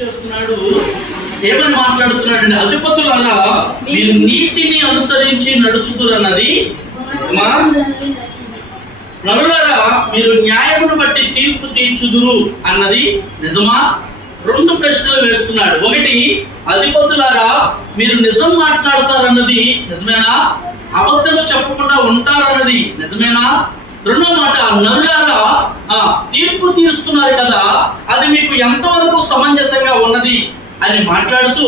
చేస్తున్నాడు. ఏమని మాట్లాడుతున్నాడు? అధిపతులారా మీరు నీతిని అనుసరించి నడుచుకున్నది నరులారా మీరు న్యాయమును బట్టి తీర్పు తీర్చుదురు అన్నది నిజమా? రెండు ప్రశ్నలు వేస్తున్నాడు. ఒకటి, అధిపతులారా మీరు నిజం మాట్లాడతారన్నది నిజమేనా? అబద్ధము చెప్పకుండా ఉంటారన్నది నిజమేనా? రెండో మాట, నరులారా తీర్పు తీరుస్తున్నారు కదా, అది మీకు ఎంతవరకు సమంజసంగా ఉన్నది అని మాట్లాడుతూ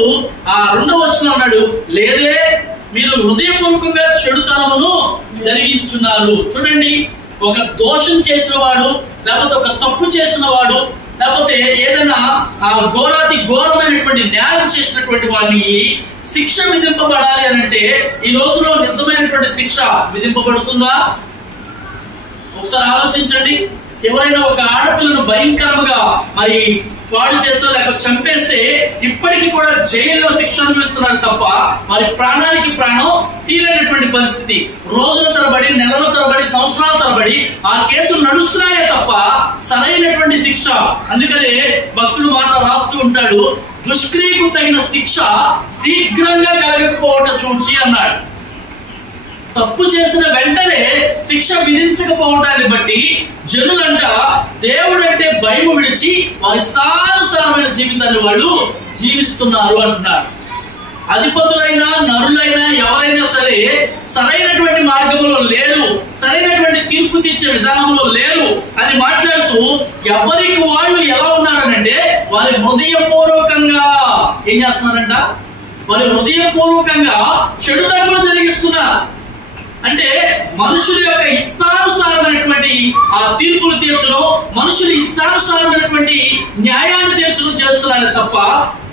ఆ రెండవ వచనం అన్నాడు, లేదే మీరు హృదయపూర్వకంగా చెడుతనమును జరిగించున్నారు. చూడండి, ఒక దోషం చేసిన వాడు, లేకపోతే ఒక తప్పు చేసిన వాడు, లేకపోతే ఏదైనా ఘోరాతి ఘోరమైనటువంటి నేరం చేసినటువంటి వాడిని శిక్ష విధింపబడాలి అని అంటే ఈ రోజులో నిజమైనటువంటి శిక్ష విధింపబడుతుందా? ఒకసారి ఆలోచించండి. ఎవరైనా ఒక ఆడపిల్లను భయంకరంగా మరి పాడు చేస్తూ లేకపోతే చంపేస్తే ఇప్పటికీ కూడా జైల్లో శిక్ష అనుభవిస్తున్నారు తప్ప మరి ప్రాణానికి ప్రాణం తీరనటువంటి పరిస్థితి. రోజుల తరబడి, నెలల తరబడి, సంవత్సరాల తరబడి ఆ కేసులు నడుస్తున్నాయే తప్ప సరైనటువంటి శిక్ష. అందుకనే భక్తుడు మాట రాస్తూ ఉంటాడు, దుష్క్రియకు తగిన శిక్ష శీఘ్రంగా కలగకపోవటం చూచి అన్నాడు. తప్పు చేసిన వెంటనే శిక్ష విధించకపోవటాన్ని బట్టి జనులంట దేవుడంటే భయం విడిచి వారి ఇష్టానుసారమైన జీవితాన్ని వాళ్ళు జీవిస్తున్నారు అంటున్నారు. అధిపతులైనా నరులైనా ఎవరైనా సరే సరైనటువంటి మార్గంలో లేరు, సరైనటువంటి తీర్పు తీర్చే విధానంలో లేరు అని మాట్లాడుతూ ఎవరికి వాళ్ళు ఎలా ఉన్నారనంటే వారి హృదయపూర్వకంగా ఏం చేస్తున్నారంట? వారి హృదయపూర్వకంగా చెడుతనం జరిగిస్తున్నారు. అంటే మనుషుల యొక్క ఇష్టానుసారమైనటువంటి ఆ తీర్పులు తీర్చడం, మనుషుల ఇష్టానుసారమైనటువంటి న్యాయాన్ని తీర్చడం చేస్తున్నారు తప్ప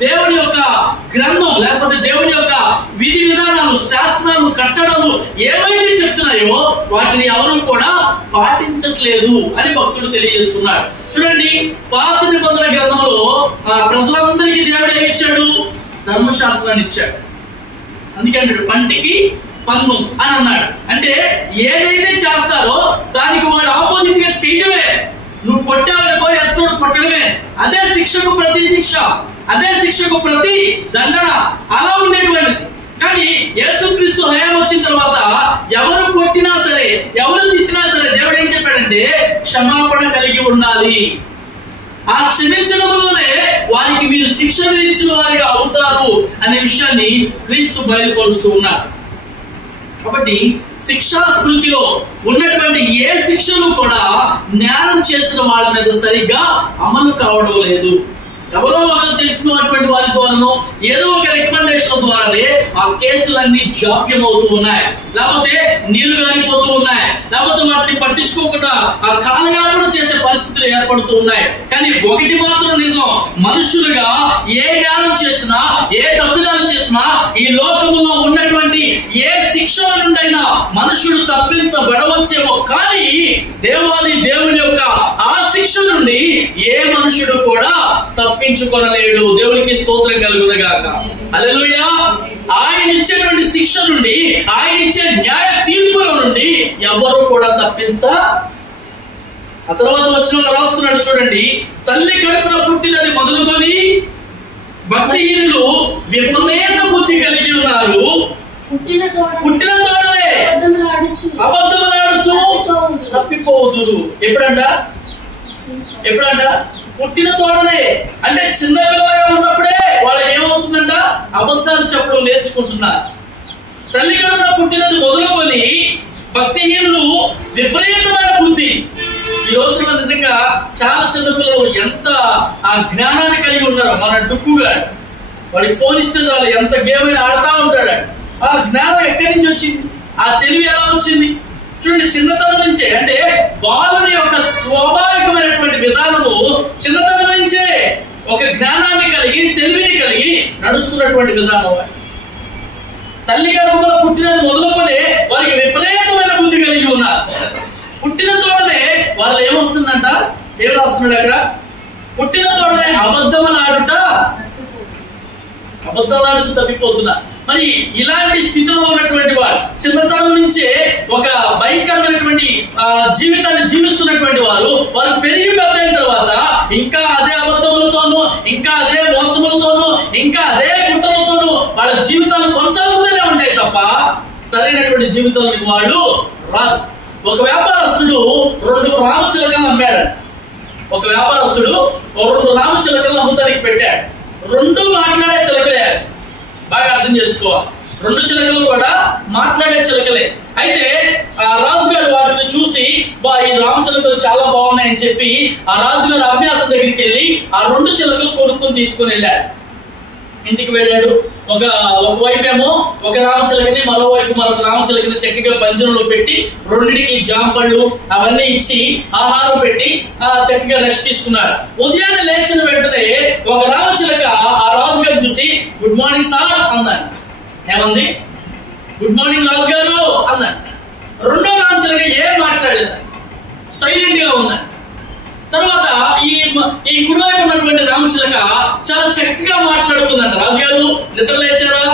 దేవుని యొక్క గ్రంథం లేకపోతే దేవుని యొక్క విధి విధానాలు, శాసనాలు, కట్టడలు ఏవైతే చెప్తున్నాయో వాటిని ఎవరు కూడా పాటించట్లేదు అని భక్తుడు తెలియజేస్తున్నాడు. చూడండి, పాత నిబంధన గ్రంథంలో ప్రజలందరికీ దేవుడు ఏమి ఇచ్చాడు? ధర్మశాస్త్రాన్ని ఇచ్చాడు. అందుకే అంటాడు పంటికి పన్ను అని అన్నాడు. అంటే ఏదైతే చేస్తారో దానికి వాడు ఆపోజిట్ గా చేయడమే. నువ్వు కొట్టావనుకో ఎత్తోడు కొట్టడమే, అదే శిక్షకు ప్రతి శిక్ష, అదే శిక్షకు ప్రతి దండన, అలా ఉండేటువంటిది. కానీ యేసుక్రీస్తు హయాం వచ్చిన తర్వాత ఎవరు కొట్టినా సరే, ఎవరు తిట్టినా సరే దేవుడు ఏం చెప్పాడంటే క్షమాపణ కలిగి ఉండాలి. ఆ క్షమించడంలోనే వారికి మీరు శిక్ష విధించిన వారిగా అవుతారు అనే విషయాన్ని క్రీస్తు బయలుపరుస్తూ ఉన్నారు. కాబట్టి శిక్షా స్మృతిలో ఉన్నటువంటి ఏ శిక్షలు కూడా నేరం చేసిన వాళ్ళ మీద సరిగ్గా అమలు కావడం లేదు. ఎవరో ఒకరు తెలిసినటువంటి వారి ద్వారానో ఏదో ఒక రికమెండేషన్ ద్వారానే ఆ కేసులన్నీ జాప్యం అవుతూ ఉన్నాయి, లేకపోతే నీళ్లు గారిపోతూ ఉన్నాయి, లేకపోతే వాటిని పట్టించుకోకుండా ఆ కాలయాపన చేసే పరిస్థితులు ఏర్పడుతూ ఉన్నాయి. కానీ ఒకటి మాత్రం నిజం, మనుషులుగా ఏ నేరం చేసినా, ఏ తప్పిదాలు చేసినా ఈ లోకంలో ఉన్నటువంటి ఏ శిక్షల నుండైనా మనుషుడు తప్పించబడవచ్చేమో, కానీ దేవాది దేవుని యొక్క ఆ శిక్ష నుండి ఏ మనుషుడు కూడా తప్పించుకొనలేడు. దేవునికి స్తోత్రం కలుగునుగాక. హల్లెలూయా. ఆయన ఇచ్చేటువంటి శిక్ష నుండి, ఆయన ఇచ్చే న్యాయ తీర్పుల నుండి ఎవరు కూడా తప్పించ. ఆ తర్వాత వచ్చిన రాస్తున్నాడు చూడండి, తల్లి కడుపున పుట్టినది మొదలుకొని భక్తిహీనులు విపరీత బుద్ధి కలిగి ఉన్నారు, పుట్టిన తోడనే అబద్ధములాడుతూ తప్పిపోదురు. ఎప్పుడంట? పుట్టిన తోడనే. అంటే చిన్న పిల్లలుగా ఉన్నప్పుడే వాళ్ళకి ఏమవుతుందంట? అబద్ధాలు చెప్పడం నేర్చుకుంటున్నారు. తల్లి కడుపున పుట్టినది మొదలుకొని భక్తిహీనులు విపరీతమైన బుద్ధి. ఈ రోజుల్లో నిజంగా చాలా చిన్న పిల్లలు ఎంత ఆ జ్ఞానాన్ని కలిగి ఉన్నారో. మన డుక్కుగా వాడికి ఫోన్ ఇస్తే చాలు ఎంత గేమ్ అయినా ఆడుతూ ఉంటాడు. ఆ జ్ఞానం ఎక్కడి నుంచి వచ్చింది? ఆ తెలివి ఎలా వచ్చింది? చూడండి, చిన్నతనం నుంచే. అంటే బాలుని యొక్క స్వాభావికమైనటువంటి విధానము చిన్నతనం నుంచే ఒక జ్ఞానాన్ని కలిగి, తెలివిని కలిగి నడుస్తున్నటువంటి విధానం. తల్లి గర్భంలో పుట్టినది మొదలుకొని వారికి విపరీతమైన బుద్ధి కలిగి ఉన్నారు. పుట్టిన తోడనే వాళ్ళు ఏమొస్తుందంట? ఏం రాస్తున్నాడు అక్కడ? పుట్టిన తోడనే అబద్ధాలాడుతూ తప్పిపోతున్నారు. మరి ఇలాంటి స్థితిలో ఉన్నటువంటి వారు చిన్నతనం నుంచే ఒక భయంకరమైనటువంటి జీవితాన్ని జీవిస్తున్నటువంటి వారు పెరిగి పెద్దయిన తర్వాత ఇంకా అదే అబద్ధములతోనూ, ఇంకా అదే మోసం ఇంకా అదే కుట్రలతోనూ వాళ్ళ జీవితాలు కొనసాగుతూనే ఉంటాయి తప్ప సరైనటువంటి జీవితానికి వాళ్ళు రాదు. ఒక వ్యాపారస్తుడు 2 రామచిలకలు అమ్మాడు. ఒక వ్యాపారస్తుడు 2 రామచిలకలు అమ్ముతానికి పెట్టాడు. 2 మాట్లాడే చిలకలే. బాగా అర్థం చేసుకోవాలి. 2 చిలకలు కూడా మాట్లాడే చిలకలే. అయితే ఆ రాజుగారు వాటిని చూసి ఈ రామచిలకలు చాలా బాగున్నాయని చెప్పి ఆ రాజుగారు అమ్మే అతని దగ్గరికి వెళ్ళి ఆ 2 చిలకలు కొనుక్కొని తీసుకుని వెళ్ళాడు. ఇంటికి వెళ్ళాడు. ఒకవైపేమో ఒక రామచిలకని, మరోవైపు మరొక రామచిలకని చక్కగా పంజరంలో పెట్టి 2టికి జాంపళ్ళు అవన్నీ ఇచ్చి ఆహారం పెట్టి చక్కగా రెస్ట్ తీసుకున్నాడు. ఉదయాన్నే లేచిన వెంటనే ఒక రామచిలక ఆ రాజుగారిని చూసి గుడ్ మార్నింగ్ సార్ అన్నాడు. ఏమంది? గుడ్ మార్నింగ్ రాజుగారు అన్నాడు. 2వ రామచిలక ఏం మాట్లాడలేదు, సైలెంట్ గా ఉన్నాడు. తర్వాత ఈ కుడివైపు ఉన్నటువంటి రామచిలక చాలా చక్కగా మాట్లాడుతుందంట. రాజుగారు నిద్ర లేచారా,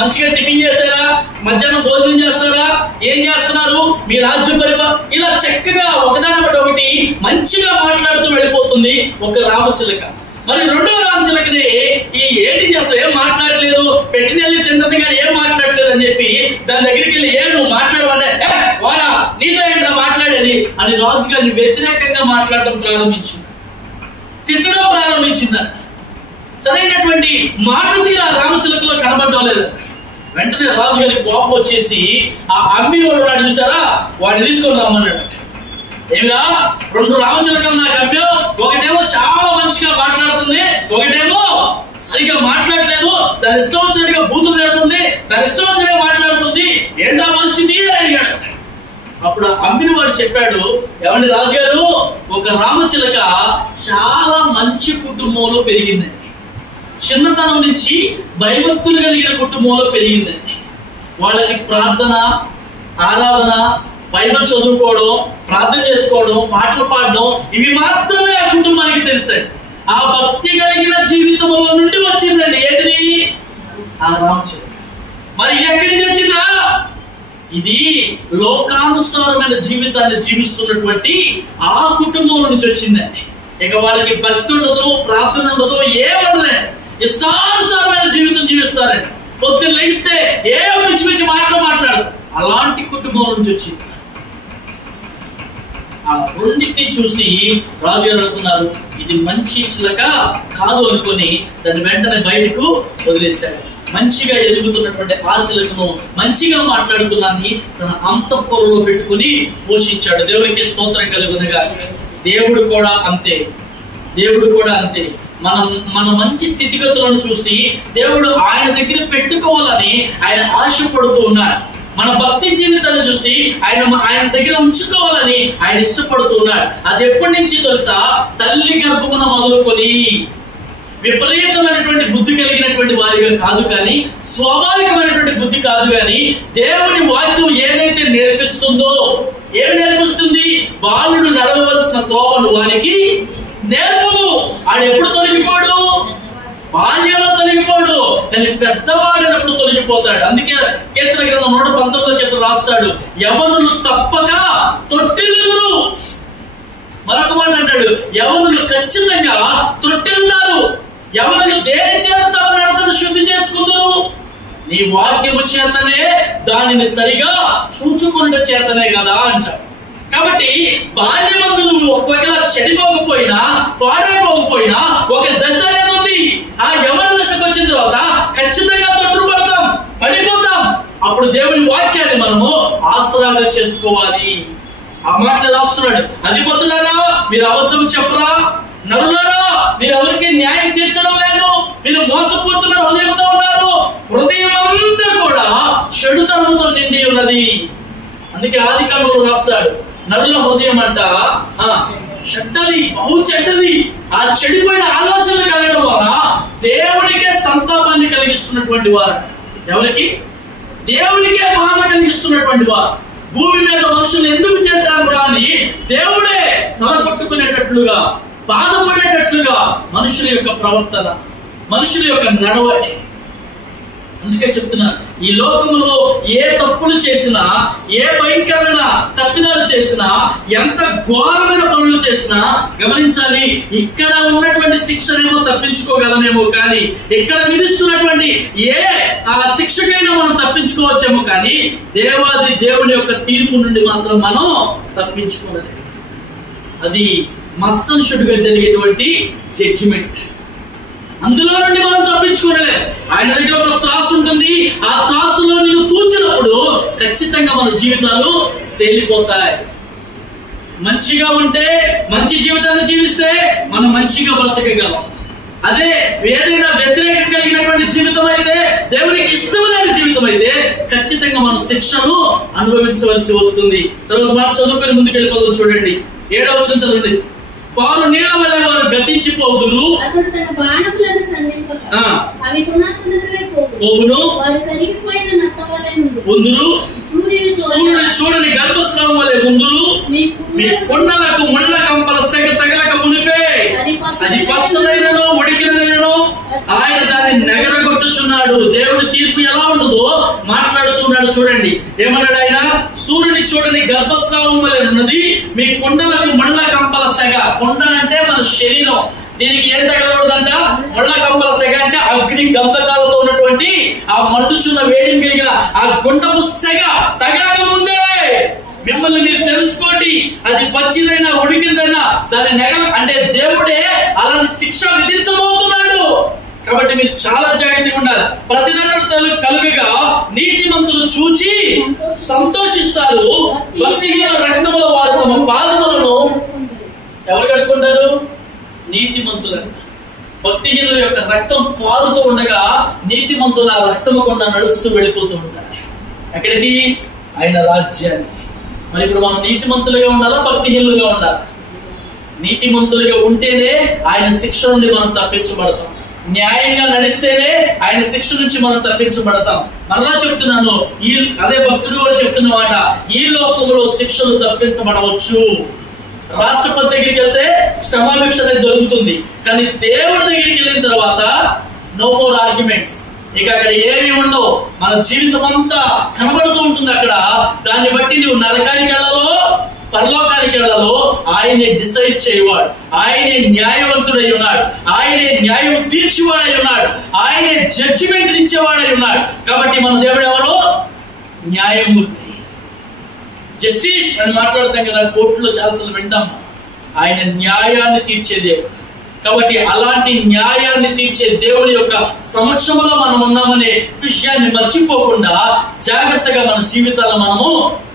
మంచిగా టిఫిన్ చేశారా, మధ్యాహ్నం భోజనం చేస్తారా, ఏం చేస్తున్నారు, మీ రాజ్యం పరిపాలన, ఇలా చక్కగా ఒకదాని బట్టి ఒకటి మంచిగా మాట్లాడుతూ వెళ్ళిపోతుంది ఒక రామచిలక. మరి 2వ రామచిలకని ఏంటి చేస్తావు, ఏం మాట్లాడలేదు, పెట్టినెళ్ళి తింటుంది కానీ ఏం మాట్లాడలేదు అని చెప్పి దాని దగ్గరికి వెళ్ళి నువ్వు మాట్లాడమంటే వారా నీతో ఏంటో మాట్లాడేది అని రాజుగారిని వ్యతిరేకంగా మాట్లాడడం ప్రారంభించింది, తిట్టడం ప్రారంభించిందంట. సరైనటువంటి మాట తీరు ఆ రామచిలకలో కనబడడం లేదు. వెంటనే రాజుగారికి కోపం వచ్చేసి ఆ అమ్మిన వాడు చూసారా వాడిని తీసుకొని రమ్మన్నాడు. ఏమిరా 2 రామచిలకలు నాకు అమ్మావు, ఒకటేమో చాలా మంచిగా మాట్లాడుతుంది, ఒకటేమో సరిగా మాట్లాడలేదు, దాని ఇష్టం వచ్చినట్టుగా బూతులు నేర్పుతుంది, దాని ఇష్టం వచ్చినట్టుగా మాట్లాడుతుంది, ఏంటా పరిస్థితి అని అడిగాడు. అప్పుడు అమ్మిన వాడు చెప్పాడు, ఏమండి రాజుగారు, ఒక రామచిలక చాలా మంచి కుటుంబంలో పెరిగిందండి, చిన్నతనం నుంచి భయభక్తులు కలిగిన కుటుంబంలో పెరిగిందండి. వాళ్ళకి ప్రార్థన, ఆరాధన, బైబిల్ చదువుకోవడం, ప్రార్థన చేసుకోవడం, పాటలు పాడడం ఇవి మాత్రమే ఆ కుటుంబానికి తెలుసండి. ఆ భక్తి కలిగిన జీవితంలో నుండి వచ్చిందండి ఏంటిది? ఆ రామచిలక. మరి ఎక్కడి నుంచి వచ్చిందా? ఇది లోకానుసారమైన జీవితాన్ని జీవిస్తున్నటువంటి ఆ కుటుంబంలో నుంచి వచ్చిందండి. ఇక వాళ్ళకి భక్తి ఉండదు, ప్రార్థన ఉండదు, ఏముండదండి, ఇష్టానుసారమైన జీవితం జీవిస్తారండి. పొద్దున్న లేస్తే పిచ్చి పిచ్చి మాట్లాడదు. అలాంటి కుటుంబం నుంచి వచ్చింది. ఆ 2టిని చూసి రాజుగారు అనుకున్నారు ఇది మంచి చిలక కాదు అనుకొని దాన్ని వెంటనే బయటకు వదిలేశాడు. మంచిగా ఎదుగుతున్నటువంటి ఆ చిలకను, మంచిగా మాట్లాడుతున్నాన్ని తన అంతఃపురంలో పెట్టుకుని పోషించాడు. దేవునికి స్తోత్రం కలుగునుగా. దేవుడు కూడా అంతే. మన మంచి స్థితిగతులను చూసి దేవుడు ఆయన దగ్గర పెట్టుకోవాలని ఆయన ఆశపడుతూ ఉన్నాడు. మన భక్తి జీవితాన్ని చూసి ఆయన దగ్గర ఉంచుకోవాలని ఆయన ఇష్టపడుతూ ఉన్నాడు. అది ఎప్పటి నుంచి తెలుసా? తల్లి గర్భమున మొదలుకొని విపరీతమైనటువంటి బుద్ధి కలిగినటువంటి వారిగా కాదు కానీ, స్వాభావికమైనటువంటి బుద్ధి కాదు కానీ, దేవుని వాక్యం ఏదైతే నేర్పిస్తుందో, ఏమి నేర్పిస్తుంది? బాలుడు నడవవలసిన త్రోవను వానికి నేర్పము. ఆడు ఎప్పుడు తొలగిపోడు? బాల్యంలో తొలగిపోడు, కానీ పెద్దవాడినప్పుడు తొలగిపోతాడు. అందుకే కీర్తన గ్రంథం 119 రాస్తాడు, యవనులు తప్పక తొట్టిల్లుదురు. మరొక మాట అంటాడు, యవనులు ఖచ్చితంగా తొట్టిల్లారు. యవనులు దేని చేత తమ నడతను శుద్ధి చేసుకుందరు? నీ వాక్యము చేతనే, దానిని సరిగా చూచుకున్న చేతనే కదా అంటాడు. కాబట్టి బాల్యమందు నువ్వు ఒకవేళ చెడిపోకపోయినా, పాడైపోకపోయినా ఒక దశ అనేది ఉంది. ఆ యవన దశకు వచ్చిన తర్వాత ఖచ్చితంగా తొట్టుపడతాం, పడిపోతాం. అప్పుడు దేవుని వాక్యాన్ని మనము ఆసరాగా చేసుకోవాలి. ఆ మాటలు రాస్తున్నాడు, అధిపతులారా మీరు అబద్ధం చెప్పరా, నరులారా మీరు ఎవరికి న్యాయం తీర్చడం లేదు, మీరు మోసపూరితమైన హృదయంతో ఉన్నారు, హృదయం అంతా కూడా చెడుతనంతో నిండి ఉన్నది. అందుకే ఆదికాండంలో రాస్తాడు, నరుల హృదయం అంట చెడ్డది, బహు చెడ్డది. ఆ చెడిపోయిన ఆలోచనలు కలగడం వల్ల దేవునికే సంతాపాన్ని కలిగిస్తున్నటువంటి వారు. ఎవరికి? దేవునికే బాధ కలిగిస్తున్నటువంటి వారు. భూమి మీద మనుషులు ఎందుకు చేశారు అని దేవుడే తల కొట్టుకునేటట్లుగా, బాధపడేటట్లుగా మనుషుల యొక్క ప్రవర్తన, మనుషుల యొక్క నడవడి. అందుకే చెప్తున్నా, ఈ లోకంలో ఏ తప్పులు చేసినా, ఏ భయంకరమైన తప్పిదాలు చేసినా, ఎంత ఘోరమైన పనులు చేసినా గమనించాలి, ఇక్కడ ఉన్నటువంటి శిక్షనేమో తప్పించుకోగలమేమో కానీ, ఇక్కడ విధిస్తున్నటువంటి ఏ శిక్షకైనా మనం తప్పించుకోవచ్చేమో కానీ దేవాది దేవుని యొక్క తీర్పు నుండి మాత్రం మనం తప్పించుకోలేదు. అది మస్ట్ అండ్ షుడ్ గా జరిగేటువంటి జడ్జిమెంట్. అందులో నుండి మనం తప్పించుకోలేదు. ఆయన దగ్గర ఒక త్రాసు ఉంటుంది, ఆ త్రాసులో నిన్ను తూచినప్పుడు ఖచ్చితంగా మన జీవితాలు తేలిపోతాయి. మంచిగా ఉంటే, మంచి జీవితాన్ని జీవిస్తే మనం మంచిగా బ్రతకగలం. అదే ఏదైనా వ్యతిరేకం కలిగినటువంటి జీవితం అయితే, దేవునికి ఇష్టమైన జీవితం అయితే ఖచ్చితంగా మనం శిక్షను అనుభవించవలసి వస్తుంది. తర్వాత మాట చదువుకొని ముందుకెళ్ళిపోదాం. చూడండి 7వ వచనం చదవండి. వారు నీళ్ల వల్ల వారు గతించిపోదురు, అతడు తన బాణములను సంధింపగా అవి పోవును, వారు కరిగిపోయిన నత్త వలె ఉందురు, సూర్యుని చూడని గర్భస్రావం వలె ఉందురు, మీ కొండలకు ముళ్ళ కంపల సెగ తగలక మునిపే అది పచ్చదైనను ఉడికినదైనను ఆయన దాన్ని నెగరగొట్టుచున్నాడు. దేవుడి తీర్పు ఎలా ఉండదో మాట్లాడుతున్నాడు. చూడండి ఏమన్నాడు ఆయన, సూర్యుని చూడని గర్భస్రావం వలె ఉన్నది, మీ కొండలకు ముళ్ళ కంపల సెగ. కొండనంటే మన శరీరం, దీనికి ఏం తగలకూడదంట, ముళ్ళ కంపల సెగ అంటే అగ్ని గంధకాలతో ఉన్నటువంటి ఆ మండుచున్న వేడిని కలిగిన ఆ గుండపు సెగ తగలక ముందే మిమ్మల్ని మీరు తెలుసుకోండి, అది పచ్చిదైనా ఉడికిందైనా దాని నెగల అంటే దేవుడే అలాంటి శిక్ష విధించబోతున్నాడు. కాబట్టి మీరు చాలా జాగ్రత్తగా ఉండాలి. ప్రతిదండనలు కలుగగా నీతిమంతులు చూచి సంతోషిస్తారు, భక్తిహీన రక్తంలో వారు తమ పాదములను ఎవరు కడుక్కుంటారు? నీతిమంతులను. భక్తిహీనుల యొక్క రక్తం పారుతూ ఉండగా నీతిమంతుల రక్తము గుండా నడుస్తూ వెళ్ళిపోతూ ఉంటారు. ఎక్కడికి? ఆయన రాజ్యానికి. మరి ఇప్పుడు మనం నీతిమంతులుగా ఉండాలా, భక్తిహీనులుగా ఉండాలా? నీతిమంతులుగా ఉంటేనే ఆయన శిక్ష నుండి మనం తప్పించబడతాం. న్యాయంగా నడిస్తేనే ఆయన శిక్ష నుంచి మనం తప్పించబడతాం. మరలా చెప్తున్నాను, ఈ అదే భక్తుడు కూడా చెప్తున్న మాట, ఈ లోకంలో శిక్షలు తప్పించబడవచ్చు. రాష్ట్రపతి దగ్గరికి వెళ్తే క్షమాభిక్ష అనేది దొరుకుతుంది, కానీ దేవుడి దగ్గరికి వెళ్ళిన తర్వాత నో మోర్ ఆర్గ్యుమెంట్స్. ఇక అక్కడ ఏమి ఉండవు. మన జీవితం అంతా కనబడుతూ ఉంటుంది అక్కడ. దాన్ని బట్టి నువ్వు నరకానికి వెళ్ళాలో పరలోకానికి వెళ్ళాలో ఆయనే డిసైడ్ చేయవాడు. ఆయనే న్యాయవంతుడై ఉన్నాడు, ఆయనే న్యాయం తీర్చివాడై ఉన్నాడు, ఆయనే జడ్జిమెంట్ ఇచ్చేవాడై ఉన్నాడు. కాబట్టి మన దేవుడు ఎవరు? న్యాయమూర్తి. జస్టిస్ అని మాట్లాడతాం కదా, కోర్టులో చాలాసార్లు వింటాం. ఆయన న్యాయాన్ని తీర్చే దేవుడు. కాబట్టి అలాంటి న్యాయాన్ని తీర్చే దేవుని యొక్క సమక్షంలో మనం ఉన్నామనే విషయాన్ని మర్చిపోకుండా జాగ్రత్తగా మన జీవితాలను మనము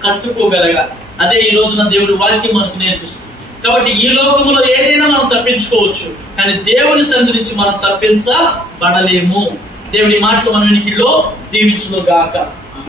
కట్టుకోగలగాలి. అదే ఈ రోజున దేవుడి వాక్యం మనకు నేర్పిస్తుంది. కాబట్టి ఈ లోకంలో ఏదైనా మనం తప్పించుకోవచ్చు, కానీ దేవుని సన్నిధి నుంచి మనం తప్పించబడలేము. దేవుడి మాటలు మన వెనుకలో దీవించును గాక.